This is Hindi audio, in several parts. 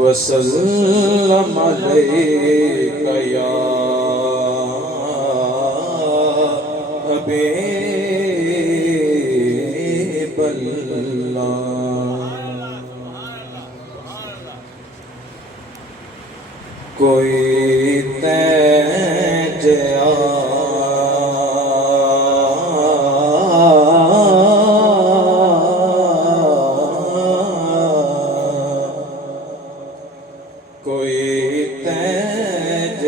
वसल्लम अलैका या हबीबल्लाह। कोई तैज कोई तैज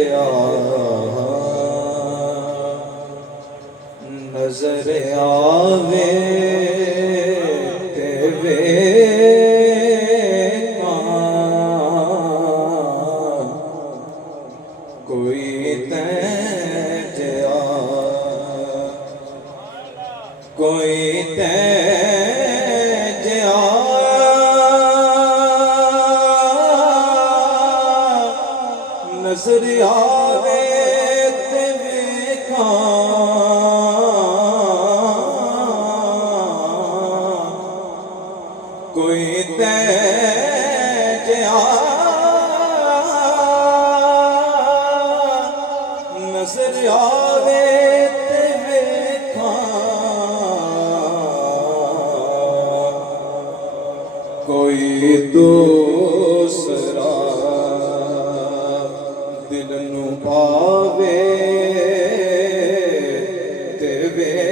नजर आवे तेरे कोई तैज कोई तैज नजर आवे ते वेखा कोई तैज नजर आवे ते वेखा कोई दूसरा दिल नू पावे ते वेखा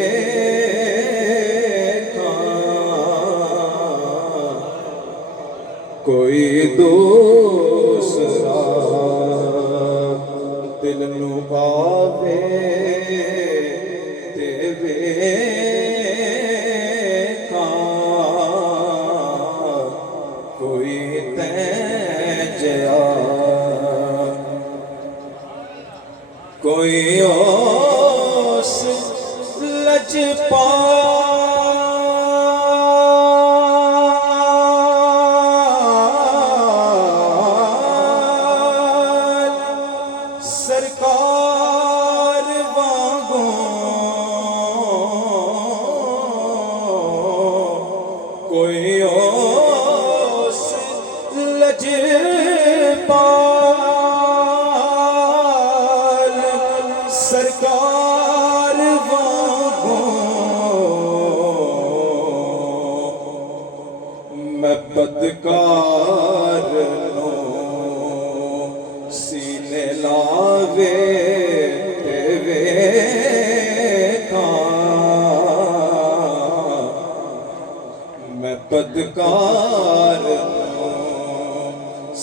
कोई दूसरा दिल नू पावे ते वेखा कोई तैज कोई ओस लजपा सरकार वांगू कोई ओस लजपा सरकार वांगू मैं बदकार नू सीने लावे ते वेखा मैं बदकार नू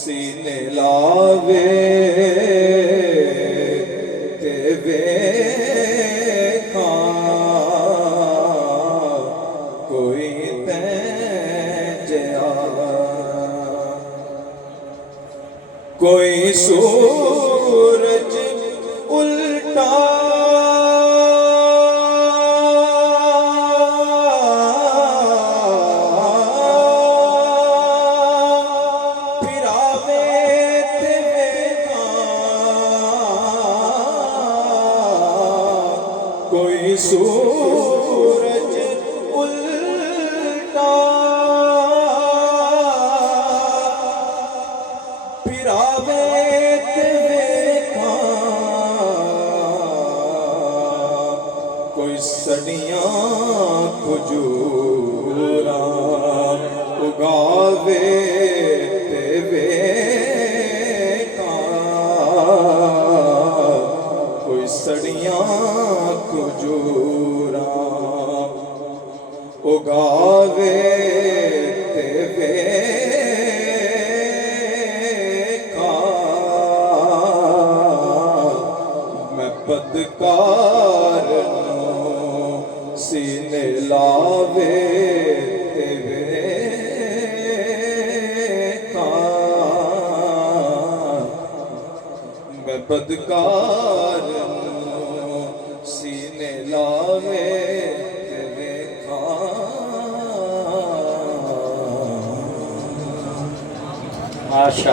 सीने लावे वेखा कोई तैज कोई सूरज उल्टा कोई सूरज उल्टा फिरावे ते वेखा कोई सड़ियां खजूरा उगावे ते वेखा कोई सड़ियां खजूरा उगावे ते वेखा मैं बदकार नू सीने लावे ते वेखा मैं बदकार सीने लावे ते वेखा। आशा